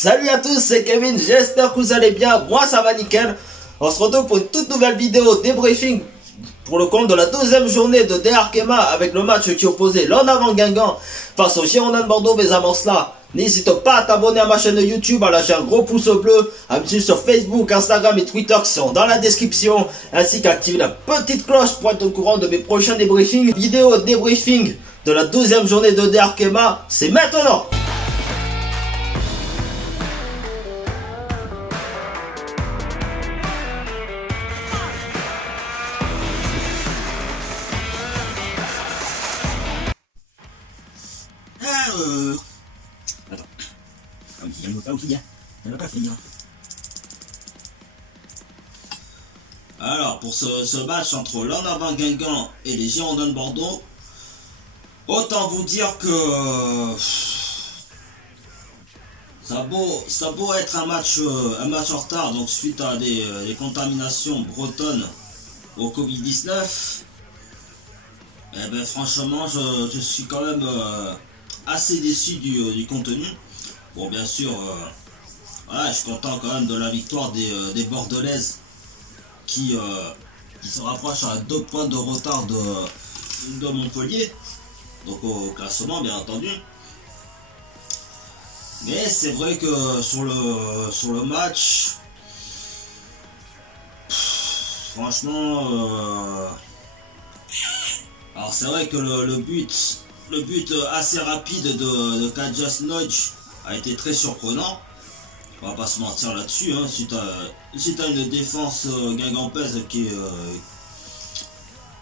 Salut à tous, c'est Kevin, j'espère que vous allez bien, moi ça va nickel. On se retrouve pour une toute nouvelle vidéo débriefing pour le compte de la deuxième journée de DR Arkema avec le match qui opposait l'En Avant Guingamp face au Girondins de Bordeaux. Mais avant cela, n'hésite pas à t'abonner à ma chaîne YouTube, à lâcher un gros pouce bleu, à me suivre sur Facebook, Instagram et Twitter qui sont dans la description, ainsi qu'à activer la petite cloche pour être au courant de mes prochains débriefings. Vidéo débriefing de la deuxième journée de DR Arkema, c'est maintenant. Attends. Il y a le café, il y a le café. Alors, pour ce match entre l'En Avant Guingamp et les Girondins de Bordeaux, autant vous dire que ça a beau être un match en retard, donc suite à des contaminations bretonnes au Covid-19, eh ben franchement, je suis quand même assez déçu du contenu. Bon, bien sûr, voilà, je suis content quand même de la victoire des Bordelaises qui se rapprochent à 2 points de retard de Montpellier, donc au classement bien entendu. Mais c'est vrai que sur le match, franchement, alors c'est vrai que le but assez rapide de Kadjas Nodj a été très surprenant. On va pas se mentir là-dessus, hein, suite à une défense guingampaise qui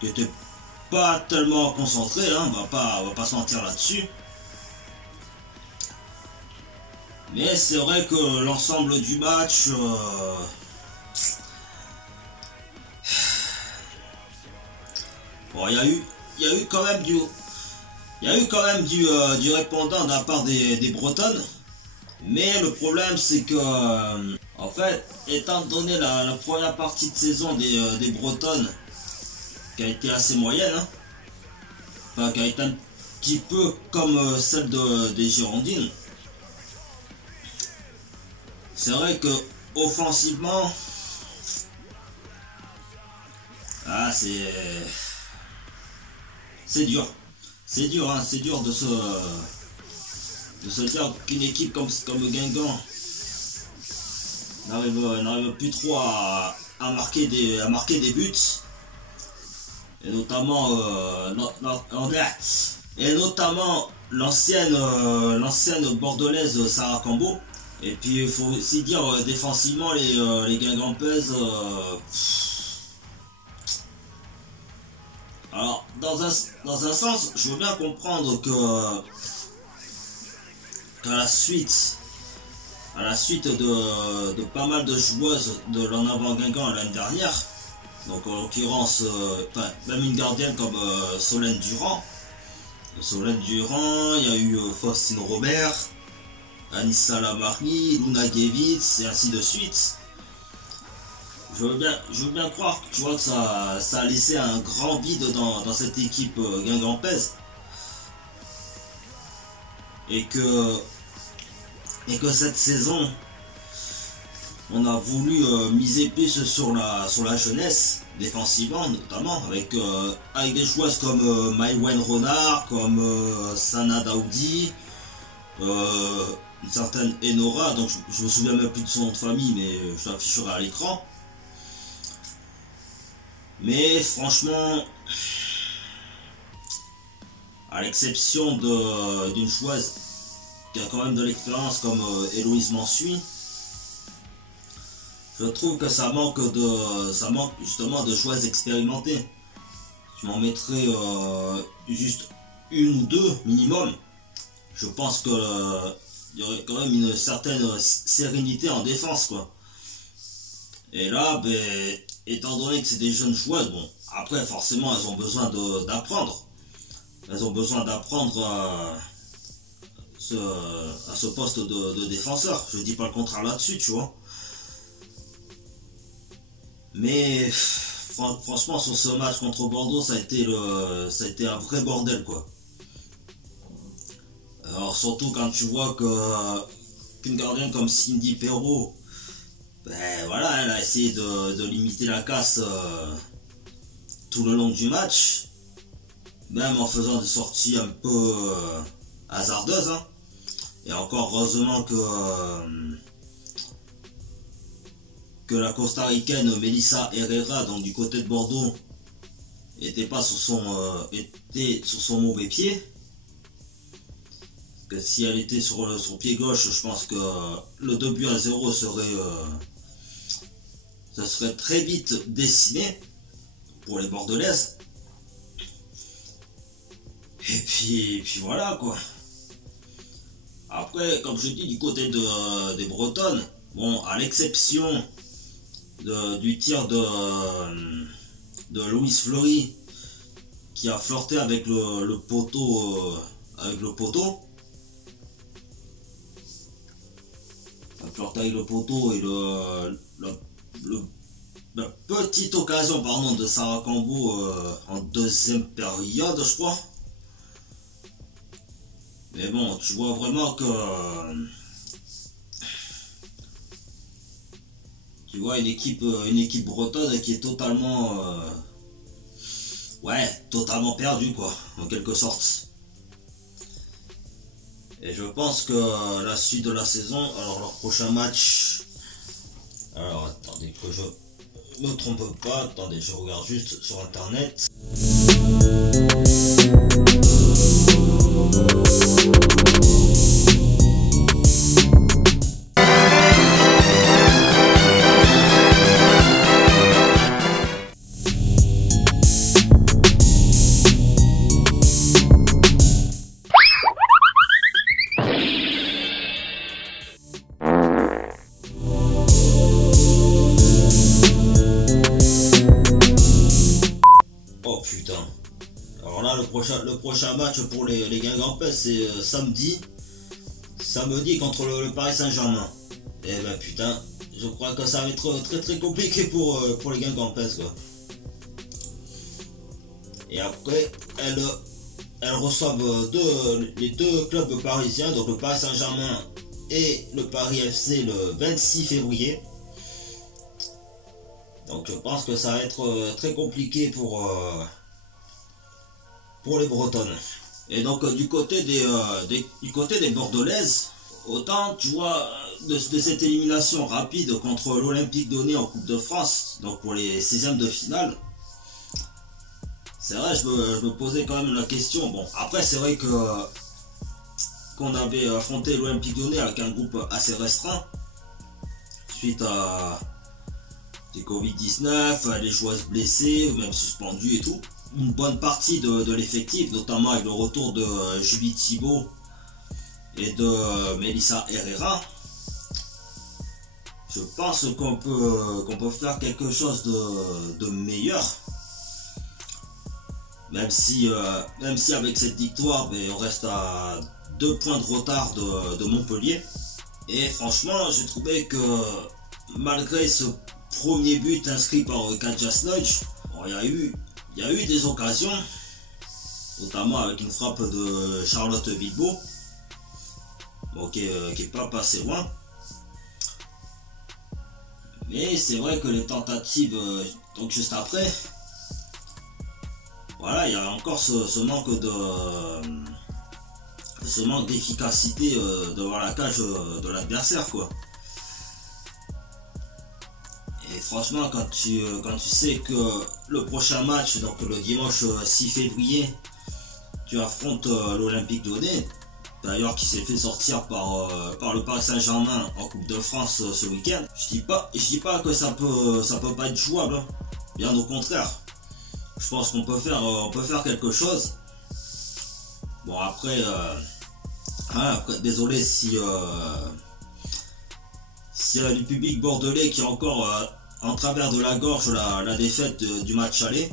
était pas tellement concentrée, hein, on va pas se mentir là-dessus. Mais c'est vrai que l'ensemble du match, bon, il y a eu quand même du répondant de la part des Bretonnes. Mais le problème c'est que en fait, étant donné la première partie de saison des Bretonnes qui a été assez moyenne, hein, enfin qui a été un petit peu comme celle des Girondines, c'est vrai que offensivement, c'est dur. C'est dur, hein, c'est dur de se dire qu'une équipe comme Guingamp n'arrive plus trop à marquer des buts, et notamment l'ancienne bordelaise Sarah Cambo. Et puis il faut aussi dire défensivement les Guingampaises. Alors dans un sens, je veux bien comprendre qu'à la suite de pas mal de joueuses de l'En Avant Guingamp l'année dernière, donc en l'occurrence même une gardienne comme Solène Durand, il y a eu Faustine Robert, Anissa Lamari, Luna Gevitz et ainsi de suite. Je veux bien croire que tu vois que ça a laissé un grand vide dans cette équipe guingampaise, et que cette saison on a voulu miser plus sur la jeunesse défensivement, notamment avec des joueuses comme Maïwen Renard, comme Sana Daoudi, une certaine Enora, donc je me souviens même plus de son nom de famille, mais je l'afficherai à l'écran. Mais franchement, à l'exception d'une joueuse qui a quand même de l'expérience comme Héloïse Mansuy, je trouve que ça manque justement de joueuses expérimentées. Je m'en mettrais juste une ou deux minimum. Je pense que il y aurait quand même une certaine sérénité en défense, quoi. Et là, ben, étant donné que c'est des jeunes joueuses, bon, après forcément elles ont besoin d'apprendre. Elles ont besoin d'apprendre à ce poste de défenseur. Je dis pas le contraire là-dessus, tu vois. Mais franchement, sur ce match contre Bordeaux, ça a été un vrai bordel, quoi. Alors surtout quand tu vois que qu'une gardienne comme Cindy Perrault, ben voilà, elle a essayé de limiter la casse tout le long du match, même en faisant des sorties un peu hasardeuses, hein. Et encore heureusement que la costaricaine Melissa Herrera, donc du côté de Bordeaux, était sur son mauvais pied. Que si elle était sur son pied gauche, je pense que le 2-0 ça serait très vite dessiné pour les Bordelaises. Et puis voilà quoi. Après, comme je dis, du côté des Bretonnes, bon, à l'exception du tir de Louise Fleury qui a flirté avec le poteau, et la petite occasion de Sarah Cambo en deuxième période, je crois. Mais bon, tu vois vraiment que tu vois une équipe bretonne qui est totalement totalement perdue quoi, en quelque sorte. Et je pense que la suite de la saison, alors leur prochain match, alors attendez que je me trompe pas, attendez, je regarde juste sur internet. Alors là, le prochain match pour les Guingampais, c'est samedi contre le Paris Saint-Germain. Et ben putain, je crois que ça va être très très compliqué pour les Guingampais quoi. Et après, elles reçoivent les deux clubs parisiens, donc le Paris Saint-Germain et le Paris FC le 26 février. Donc je pense que ça va être très compliqué pour les Bretonnes. Et donc du côté des Bordelaises, autant tu vois de cette élimination rapide contre l'Olympique Lyonnais en Coupe de France, donc pour les 16e de finale, c'est vrai, je me posais quand même la question. Bon, après c'est vrai qu'on avait affronté l'Olympique Lyonnais avec un groupe assez restreint suite à des Covid-19, les joueuses blessées ou même suspendues et tout. Une bonne partie de l'effectif, notamment avec le retour de Julie Thibault et de Melissa Herrera. Je pense qu'on peut faire quelque chose de meilleur. Même si avec cette victoire, on reste à 2 points de retard de Montpellier. Et franchement, j'ai trouvé que malgré ce premier but inscrit par Katja Snodge, il y a eu des occasions, notamment avec une frappe de Charlotte Bilbao, qui est pas passé loin. Mais c'est vrai que les tentatives, donc juste après, voilà, il y a encore ce manque d'efficacité devant la cage de l'adversaire quoi. Et franchement, quand tu sais que le prochain match, donc le dimanche 6 février, tu affrontes l'Olympique Lyonnais, d'ailleurs qui s'est fait sortir par le Paris Saint-Germain en Coupe de France ce week-end. Je dis pas que ça peut pas être jouable, hein. Bien au contraire. Je pense qu'on peut faire quelque chose. Bon après, désolé si du public bordelais qui a encore en travers de la gorge la défaite du match aller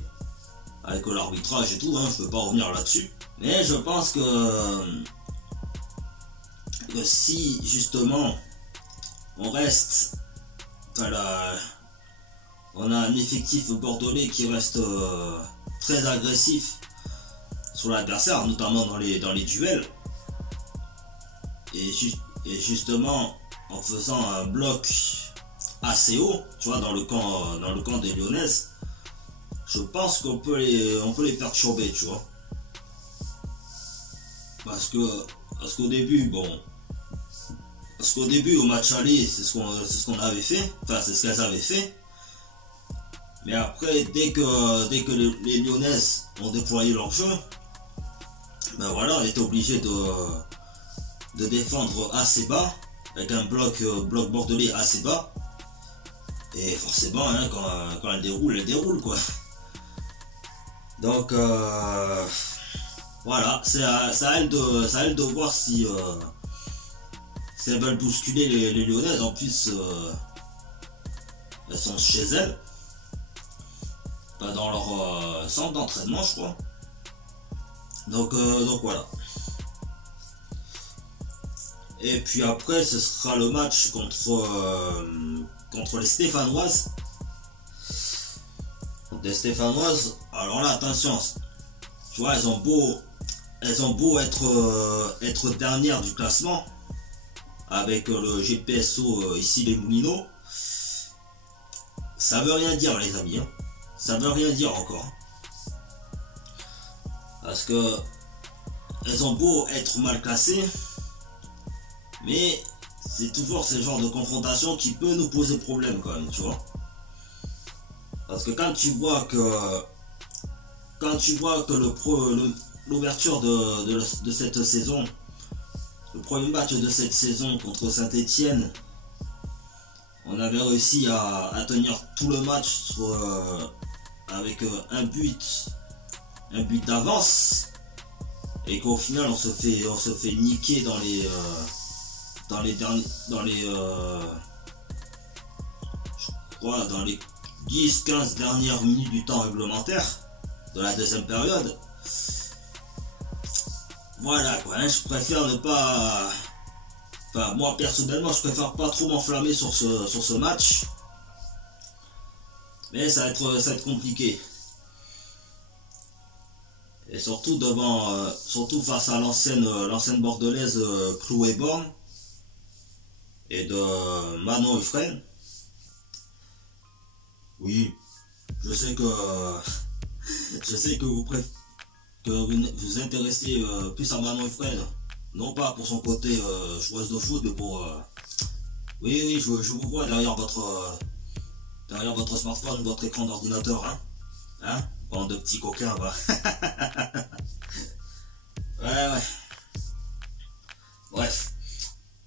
avec l'arbitrage et tout, hein, je ne veux pas revenir là-dessus. Mais je pense que si justement on reste on a un effectif bordelais qui reste très agressif sur l'adversaire, notamment dans les duels, et justement en faisant un bloc assez haut, tu vois, dans le camp des Lyonnais, je pense qu'on peut les perturber, tu vois. Parce qu'au début, au match aller, c'est ce qu'on avait fait, enfin c'est ce qu'elles avaient fait. Mais après, dès que les Lyonnais ont déployé leur jeu, ben voilà, on était obligé de défendre assez bas, avec un bloc bordelais assez bas. Et forcément, hein, quand elle déroule quoi. Donc voilà, c'est à elle de voir si elles veulent bousculer les Lyonnaises. En plus, elles sont chez elles, pas dans leur centre d'entraînement, je crois. Donc voilà. Et puis après, ce sera le match contre les Stéphanoises. Des Stéphanoises, alors là, attention, tu vois, elles ont beau être dernières du classement, avec le GPSO ici les Moulineaux, ça veut rien dire, les amis, hein. Ça veut rien dire encore. Parce que elles ont beau être mal classées, mais c'est toujours ce genre de confrontation qui peut nous poser problème quand même, tu vois. Parce que quand tu vois que l'ouverture de cette saison, le premier match de cette saison contre Saint-Etienne, on avait réussi à tenir tout le match avec un but d'avance, et qu'au final on se fait niquer dans les 10-15 dernières minutes du temps réglementaire de la deuxième période. Voilà quoi, hein, je préfère ne pas... Enfin, moi personnellement, je préfère pas trop m'enflammer sur ce match. Mais ça va être compliqué. Et surtout surtout face à l'ancienne bordelaise Chloé Born et de Manon Efren. Oui, je sais que vous vous intéressez plus à Manon Efren, non pas pour son côté joueuse de foot, mais pour oui, je vous vois derrière votre smartphone, votre écran d'ordinateur, hein, bande de petits coquins, bah. ouais. Bref.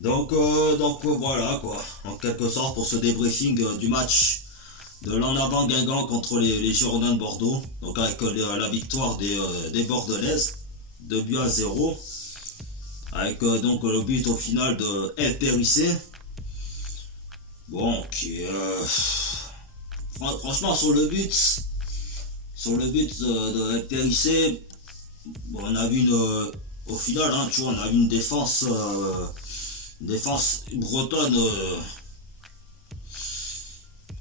Donc voilà quoi, en quelque sorte pour ce débriefing du match de l'en avant Guingamp contre les Girondins de Bordeaux, donc avec la victoire des Bordelaises, 2-0, avec donc le but au final de FPRIC. Bon, qui franchement sur le but de FPRIC, bon, on a vu au final, hein, tu vois, on a vu une défense bretonne,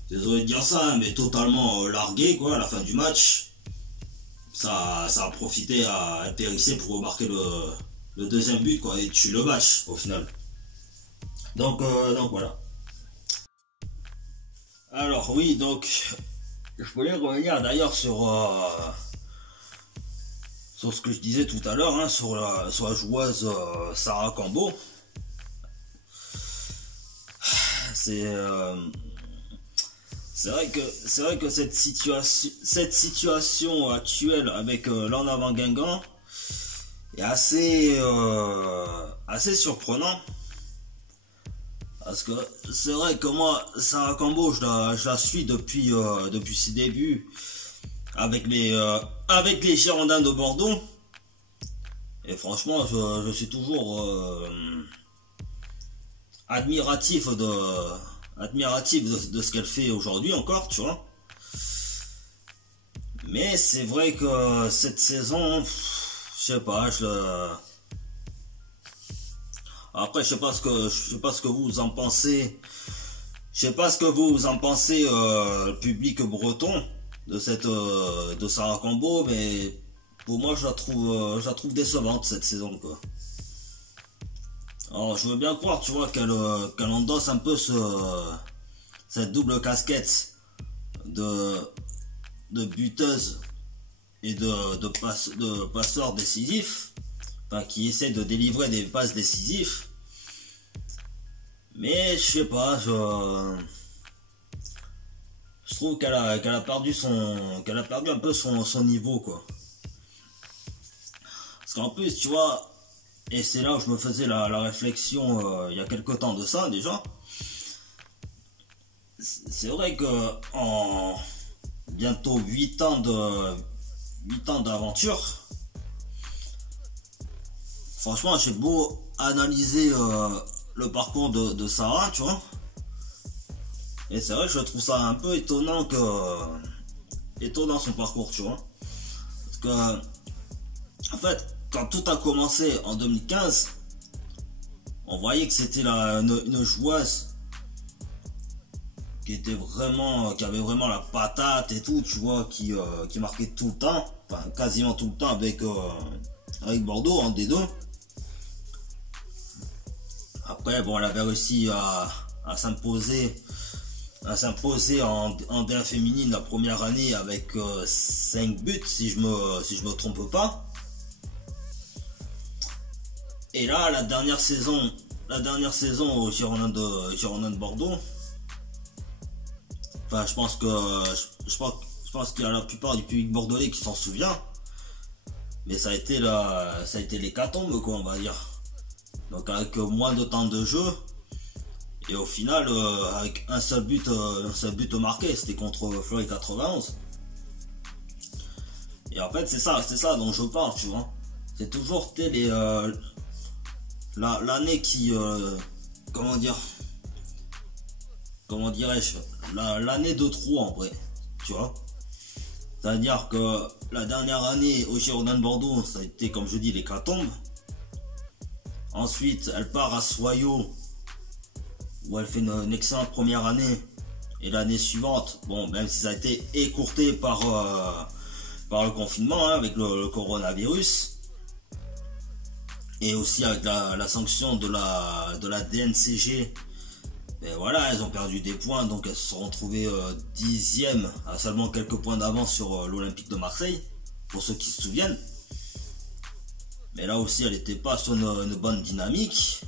désolé de dire ça, hein, mais totalement larguée quoi à la fin du match. Ça a profité à FPRIC pour remarquer le deuxième but quoi, et tuer le match au final. Donc voilà. Alors oui, donc je voulais revenir d'ailleurs sur ce que je disais tout à l'heure, hein, sur la joueuse Sarah Cambo. C'est vrai que cette situation actuelle avec l'en avant Guingamp est assez surprenant. Parce que c'est vrai que moi, Sarah Cambo, je la suis depuis ses débuts avec les Girondins de Bordeaux. Et franchement, je suis toujours admiratif de ce qu'elle fait aujourd'hui encore, tu vois. Mais c'est vrai que cette saison, je sais pas, après je sais pas ce que vous en pensez. Je sais pas ce que vous en pensez, le public breton de Sarah Cambo, mais pour moi je la trouve décevante cette saison quoi. Alors je veux bien croire, tu vois, qu'elle endosse un peu cette double casquette de buteuse et de passeur décisif, enfin qui essaie de délivrer des passes décisives. Mais je sais pas, je trouve qu'elle a perdu un peu son niveau, quoi. Parce qu'en plus, tu vois, et c'est là où je me faisais la réflexion il y a quelque temps de ça déjà. C'est vrai que en bientôt 8 ans d'aventure, franchement j'ai beau analyser le parcours de Sarah, tu vois, et c'est vrai que je trouve ça un peu étonnant son parcours, tu vois, parce que en fait quand tout a commencé en 2015, on voyait que c'était une joueuse qui avait vraiment la patate et tout, tu vois, qui marquait tout le temps, enfin quasiment tout le temps avec Bordeaux en D2. Après, bon, elle avait réussi à s'imposer en D1 féminine la première année avec 5 buts, si je me trompe pas. Et là, la dernière saison au Girondins de Bordeaux, enfin, je pense qu'il y a la plupart du public bordelais qui s'en souvient, mais ça a été l'hécatombe, quoi, on va dire. Donc avec moins de temps de jeu, et au final avec un seul but marqué, c'était contre Fleury 91. Et en fait c'est ça dont je parle, tu vois. C'est toujours l'année qui comment dirais-je, l'année de trop, en vrai, tu vois. C'est-à-dire que la dernière année au Girondins de Bordeaux, ça a été, comme je dis, l'hécatombe. Ensuite, elle part à Soyaux, où elle fait une excellente première année. Et l'année suivante, bon, même si ça a été écourté par le confinement, hein, avec le coronavirus, et aussi avec la sanction de la DNCG, et voilà, elles ont perdu des points, donc elles se sont retrouvées 10e, à seulement quelques points d'avance sur l'Olympique de Marseille, pour ceux qui se souviennent. Mais là aussi, elle n'était pas sur une bonne dynamique.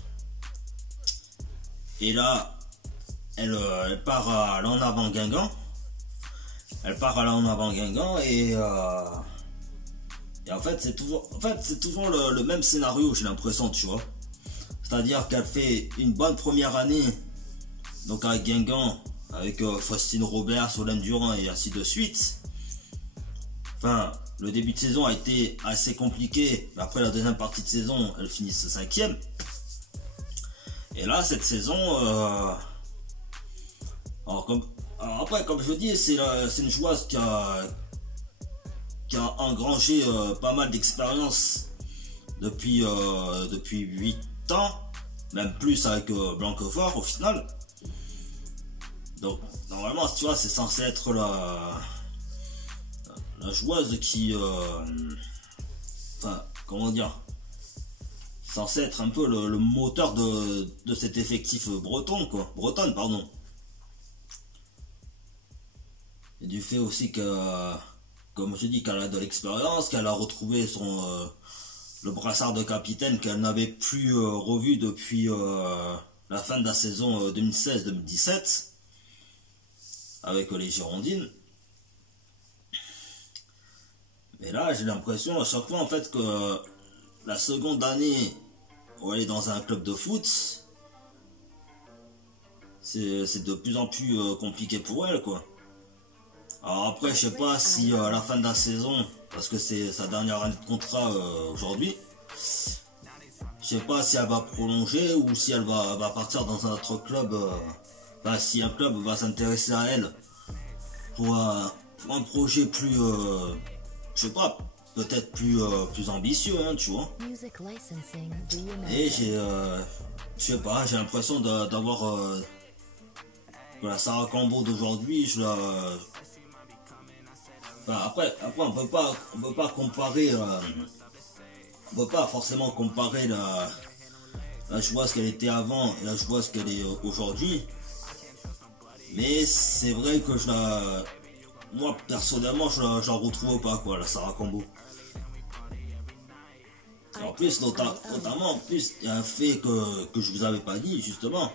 Et là, elle part à l'en avant Guingamp. Et en fait, c'est toujours le même scénario, j'ai l'impression, tu vois. C'est-à-dire qu'elle fait une bonne première année, donc avec Guingamp, avec Faustine Robert, Solène Durand et ainsi de suite. Enfin, le début de saison a été assez compliqué, mais après la deuxième partie de saison, elle finit 5e. Et là, cette saison, après, comme je dis, c'est une joueuse qui a engrangé pas mal d'expérience depuis 8 ans, même plus avec Blanquefort au final. Donc, normalement, tu vois, c'est censé être la joueuse qui, enfin, comment dire, censé être un peu le moteur de cet effectif bretonne, pardon. Et du fait aussi que, comme je dis, qu'elle a de l'expérience, qu'elle a retrouvé le brassard de capitaine qu'elle n'avait plus revu depuis la fin de la saison 2016-2017 avec les Girondines. Mais là, j'ai l'impression à chaque fois en fait que la seconde année où elle est dans un club de foot, c'est de plus en plus compliqué pour elle, quoi. Alors après, je sais pas si à la fin de la saison, parce que c'est sa dernière année de contrat aujourd'hui, je sais pas si elle va prolonger ou si elle va partir dans un autre club, enfin si un club va s'intéresser à elle pour un projet plus, je sais pas, peut-être plus ambitieux, hein, tu vois. Et je sais pas, j'ai l'impression d'avoir la Sarah Cambo d'aujourd'hui, enfin, après on peut pas comparer, on peut pas forcément comparer la joueuse qu'elle était avant et la joueuse qu'elle est aujourd'hui. Mais c'est vrai que moi personnellement je la retrouve pas quoi, la Sarah Combo. En plus notamment en plus il y a un fait que je vous avais pas dit justement,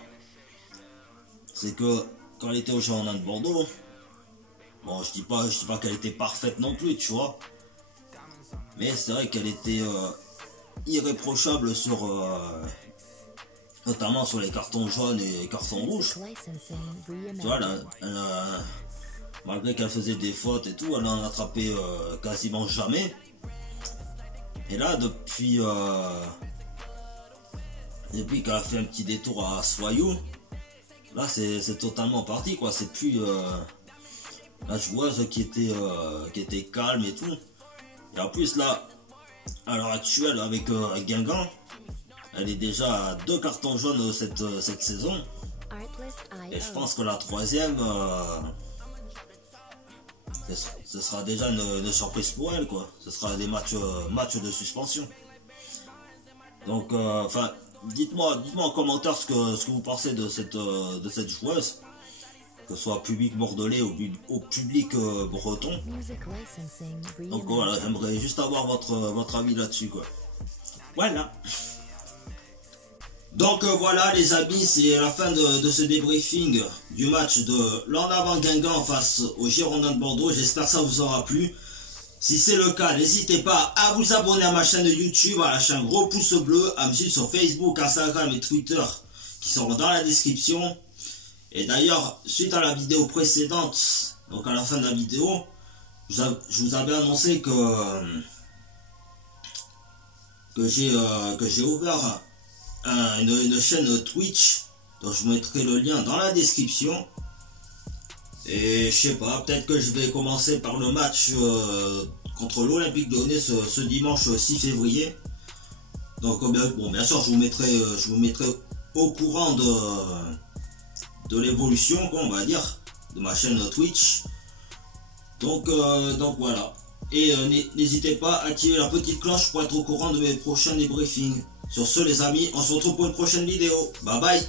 c'est que quand elle était au Girondins de Bordeaux, bon je dis pas qu'elle était parfaite non plus, tu vois, mais c'est vrai qu'elle était irréprochable sur notamment sur les cartons jaunes et cartons rouges. Tu vois, malgré qu'elle faisait des fautes et tout, elle en attrapait quasiment jamais. Et là, depuis qu'elle a fait un petit détour à Soyou, là c'est totalement parti quoi. C'est plus la joueuse qui était calme et tout. Et en plus là, à l'heure actuelle avec Guingamp, elle est déjà à 2 cartons jaunes cette saison. Et je pense que la troisième, ce sera déjà une surprise pour elle quoi. Ce sera des matchs de suspension. Donc enfin dites-moi en commentaire ce que vous pensez de cette joueuse, que ce soit public bordelais ou au public breton. Donc voilà, j'aimerais juste avoir votre avis là-dessus quoi. Voilà. Donc voilà les amis, c'est la fin de ce débriefing du match de l'En Avant Guingamp face aux Girondins de Bordeaux. J'espère que ça vous aura plu. Si c'est le cas, n'hésitez pas à vous abonner à ma chaîne YouTube, à lâcher un gros pouce bleu, à me suivre sur Facebook, Instagram et Twitter qui seront dans la description. Et d'ailleurs, suite à la vidéo précédente, donc à la fin de la vidéo, je vous avais annoncé que j'ai ouvert une chaîne Twitch, donc je vous mettrai le lien dans la description. Et je sais pas, peut-être que je vais commencer par le match contre l'Olympique Lyonnais ce dimanche 6 février. Donc bon, bien sûr je vous mettrai au courant de l'évolution, on va dire, de ma chaîne Twitch. Donc voilà. Et n'hésitez pas à activer la petite cloche pour être au courant de mes prochains débriefings. Sur ce les amis, on se retrouve pour une prochaine vidéo. Bye bye.